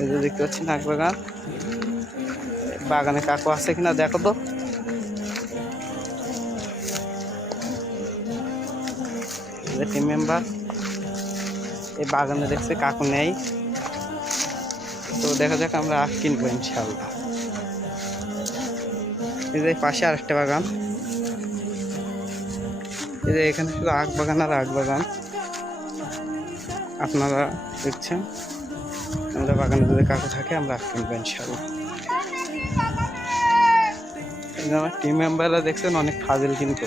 এই যে দেখতে পাচ্ছেন আখ বাগান। বাগানে কাকু আছে কিনা দেখো তো। টিম মেম্বার এই বাগানে দেখছে কাকু নেই, তো দেখা যাক আমরা আখ কিনবো ইনশাল্লাহ। এই যে পাশে আরেকটা বাগান, এই যে এখানে শুধু আখ বাগান আর আখ বাগান আপনারা দেখছেন। আমরা বাগানে যদি কাকু থাকে আমরা আখ কিনবো ইনশাল্লাহ। আমার টিম মেম্বাররা দেখছেন অনেক ফাজিল কিন্তু।